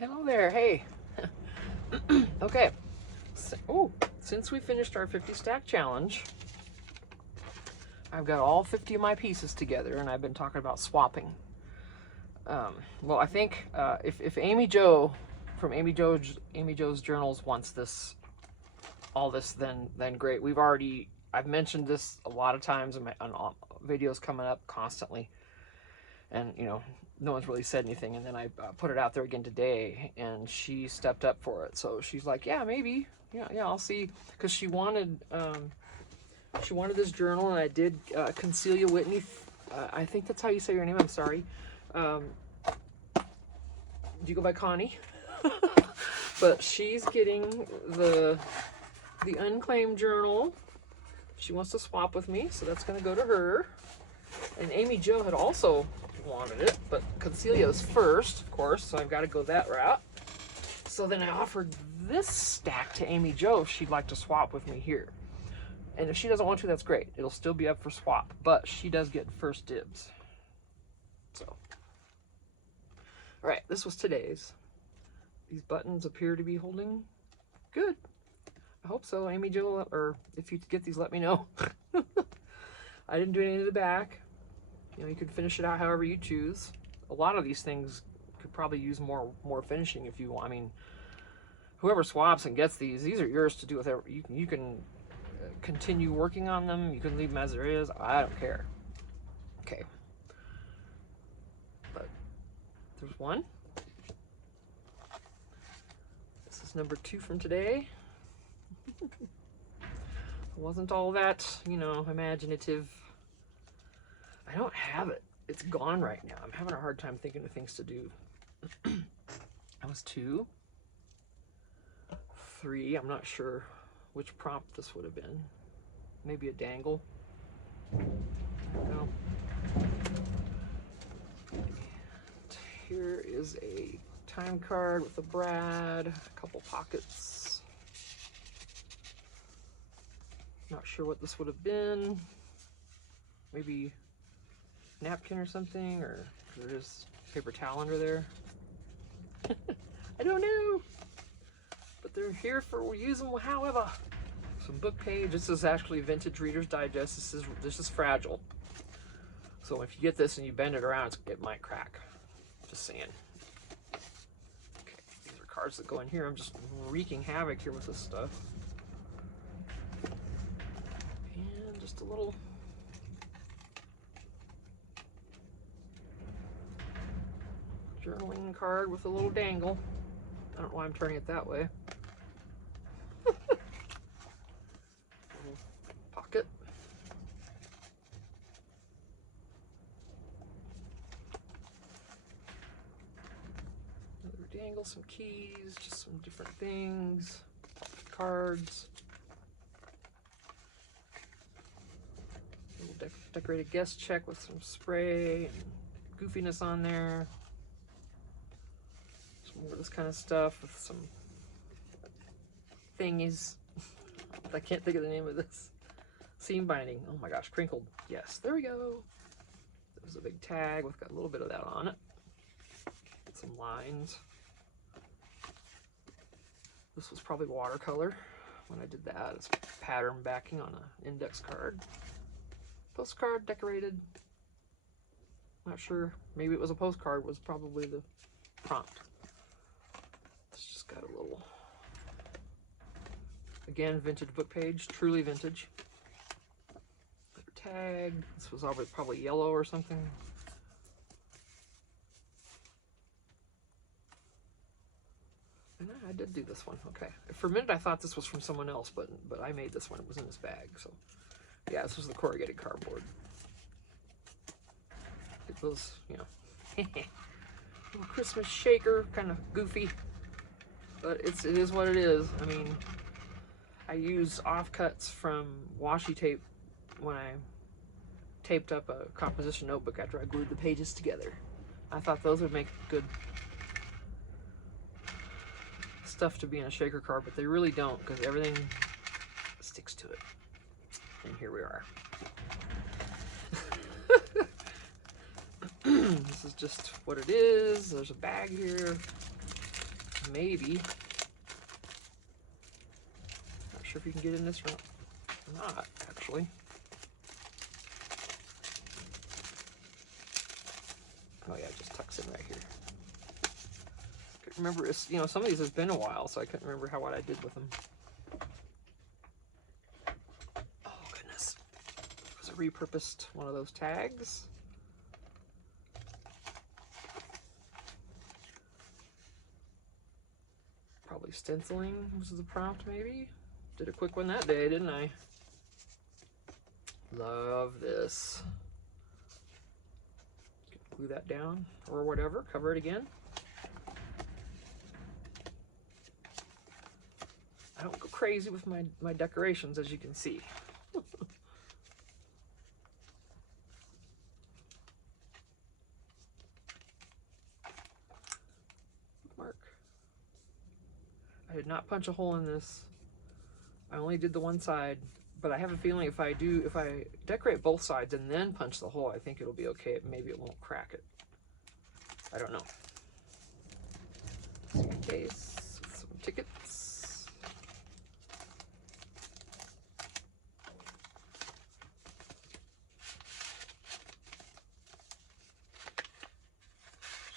Hello there. Hey. Okay. Since we finished our 50 stack challenge, I've got all 50 of my pieces together, and I've been talking about swapping. Well, I think if Amy Jo from Amy Jo's Journals wants all this, then great. I've mentioned this a lot of times on videos coming up constantly, and no one's really said anything. And then I put it out there again today, and she stepped up for it. So she's like, yeah, maybe, yeah, I'll see, because she wanted this journal, and I did Concelia Whitney. I think that's how you say your name. I'm sorry. Do you go by Connie? But she's getting the unclaimed journal. She wants to swap with me, so that's going to go to her. And Amy Jo had also wanted it, but Concilia's first, of course, so I've got to go that route. So then I offered this stack to Amy Jo if she'd like to swap with me here. And if she doesn't want to, that's great. It'll still be up for swap, but she does get first dibs. So, all right, this was today's. These buttons appear to be holding good. I hope so, Amy Jo, or if you get these, let me know. I didn't do any of the back. You can finish it out however you choose. A lot of these things could probably use more finishing if you want. I mean, whoever swaps and gets these are yours to do whatever. You can continue working on them. You can leave them as there is. I don't care. Okay. But there's one. This is number 2 from today. It wasn't all that, imaginative. I don't have it. It's gone right now. I'm having a hard time thinking of things to do. That was 2. 3. I'm not sure which prompt this would have been. Maybe a dangle. No. Here is a time card with a brad, a couple pockets. Not sure what this would have been. Maybe napkin or something, or there's paper towel under there. I don't know, but they're here for use them however. Some book page. This is actually Vintage Reader's Digest. This is fragile, so if you get this and you bend it around, it might crack. Just saying. Okay, these are cards that go in here. I'm just wreaking havoc here with this stuff. And just a little journaling card with a little dangle. I don't know why I'm turning it that way. Little pocket. Another dangle, some keys, just some different things, cards. A little decorated guest check with some spray and goofiness on there. More of this kind of stuff with some thingies. I can't think of the name of this. Seam binding. Oh my gosh, crinkled. Yes, there we go. There's a big tag with got a little bit of that on it. Some lines. This was probably watercolor when I did that. It's pattern backing on an index card. Postcard decorated. Not sure. Maybe it was a postcard, was probably the prompt. Got a little, again, vintage book page, truly vintage. Tag. This was probably yellow or something. And I did do this one. Okay. For a minute I thought this was from someone else, but I made this one. It was in this bag. So yeah, this was the corrugated cardboard. It was, little Christmas shaker, kind of goofy. But it is what it is. I mean, I used offcuts from washi tape when I taped up a composition notebook after I glued the pages together. I thought those would make good stuff to be in a shaker card, but they really don't, because everything sticks to it. And here we are. This is just what it is. There's a bag here. maybe. Not sure if you can get in this or not, actually. Oh yeah, it just tucks in right here. Couldn't remember, it's, you know, some of these has been a while, so I couldn't remember what I did with them. Oh goodness. It was a repurposed one of those tags. Probably stenciling was the prompt, maybe. Did a quick one that day, didn't I? Love this. Glue that down or whatever, cover it again. I don't go crazy with my decorations, as you can see. Mark. I did not punch a hole in this. I only did the one side, but I have a feeling if I decorate both sides and then punch the hole, I think it'll be okay. Maybe it won't crack it. I don't know. Suitcase with some tickets.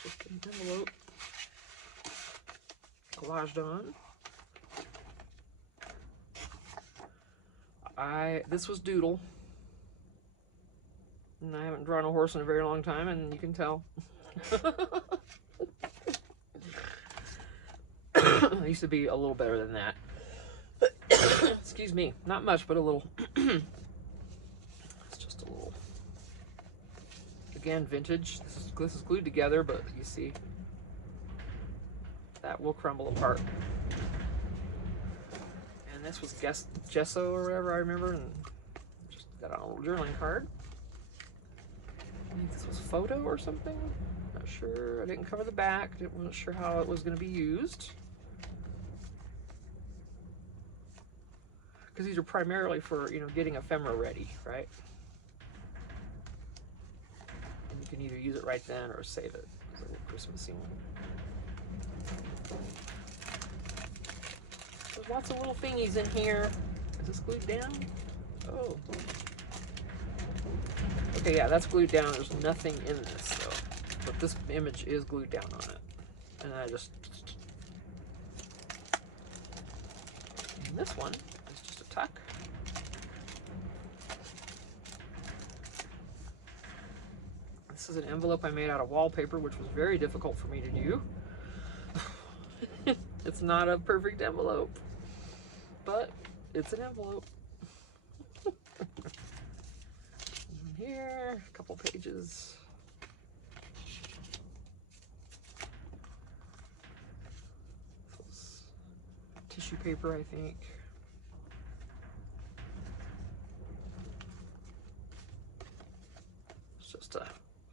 Just an envelope. Collaged on. This was Doodle. And I haven't drawn a horse in a very long time, and you can tell. I used to be a little better than that. Excuse me. Not much, but a little. It's just a little. Again, vintage. This is glued together, but you see, that will crumble apart. And this was gesso or whatever, I remember, and just got on a little journaling card. I think this was photo or something. Not sure. I didn't cover the back. Wasn't sure how it was going to be used. Because these are primarily for, you know, getting ephemera ready, right? And you can either use it right then or save it. It's a little Christmassy one. There's lots of little thingies in here. Is this glued down? Oh. Okay, yeah, that's glued down. There's nothing in this, though. But this image is glued down on it. And I just... And this one is just a tuck. This is an envelope I made out of wallpaper, which was very difficult for me to do. It's not a perfect envelope, but it's an envelope. Here, a couple pages. Tissue paper, I think. It's just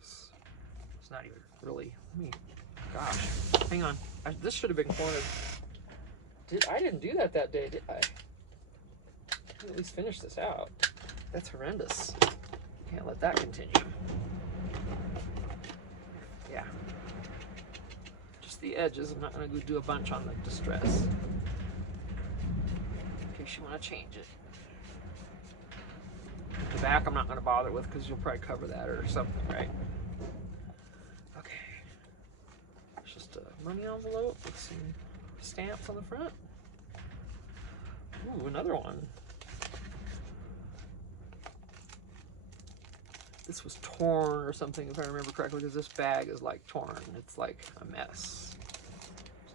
it's not even really me. Gosh, hang on. This should have been cornered. I didn't do that day, did I? I at least finish this out. That's horrendous. Can't let that continue. Yeah. Just the edges. I'm not going to go do a bunch on the distress. In case you want to change it. The back I'm not going to bother with because you'll probably cover that or something, right? Okay. It's just a money envelope with some stamps on the front. Ooh, another one. This was torn or something, if I remember correctly, because this bag is like torn. It's like a mess. So,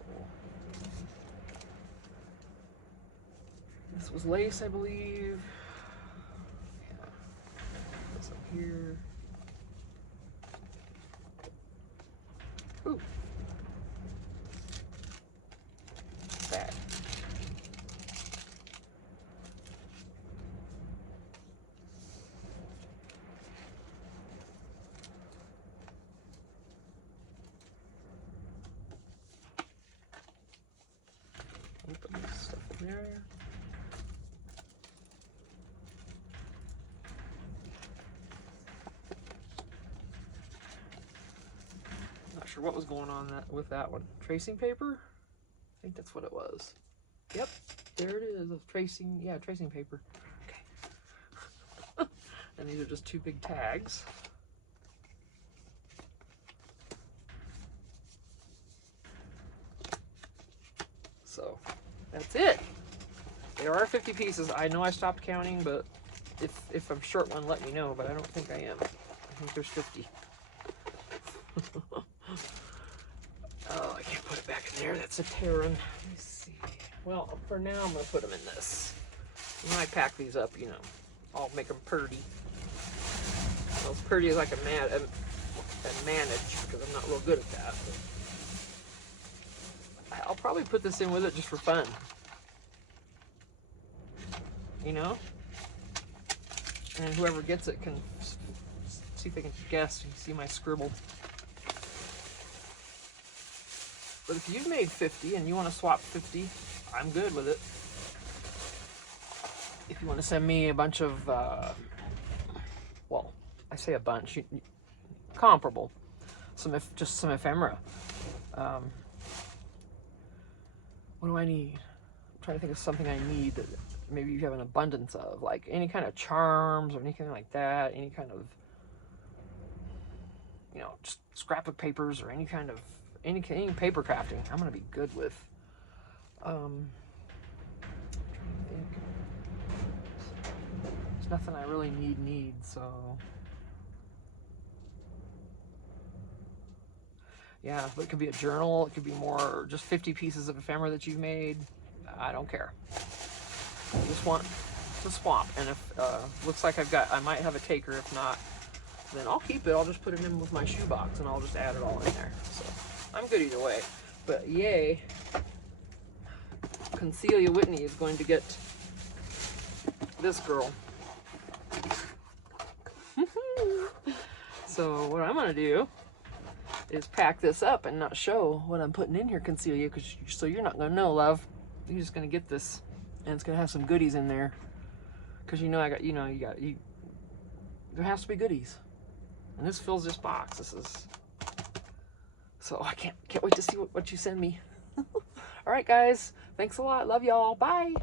this was lace, I believe. Yeah. This up here. Ooh. Bag. Open this stuff in there. Not sure what was going on with that one. Tracing paper? think that's what it was. Yep, there it is. Tracing, yeah, tracing paper. Okay. And these are just 2 big tags. So that's it. There are 50 pieces. I know I stopped counting, but if I'm short one, let me know. But I don't think I am. I think there's 50. Oh, I can't put it back in there. That's a Terran. Let me see. Well, for now, I'm going to put them in this. When I pack these up, you know, I'll make them purty. Well, as purty as I can manage, because I'm not real good at that. But I'll probably put this in with it just for fun. You know? And whoever gets it can see if they can guess. You see my scribble. But if you've made 50 and you want to swap 50, I'm good with it. If you want to send me a bunch of, well, I say a bunch, comparable, just some ephemera. What do I need? I'm trying to think of something I need that maybe you have an abundance of, like any kind of charms or anything like that, any kind of, you know, just scrapbook papers or any kind of, any paper crafting. I'm going to be good with. I'm trying to think. There's nothing I really need, so. Yeah, but it could be a journal. It could be more, just 50 pieces of ephemera that you've made. I don't care. I just want to swap. And if looks like I might have a taker. If not, then I'll keep it. I'll just put it in with my shoebox and I'll just add it all in there. So I'm good either way. But yay, Concealia Whitney is going to get this girl. So what I'm going to do is pack this up and not show what I'm putting in here, Concealia, so you're not going to know, love. You're just going to get this, and it's going to have some goodies in there. Because you know, there has to be goodies. And this fills this box. This is, so I can't wait to see what you send me. All right, guys. Thanks a lot. Love y'all. Bye.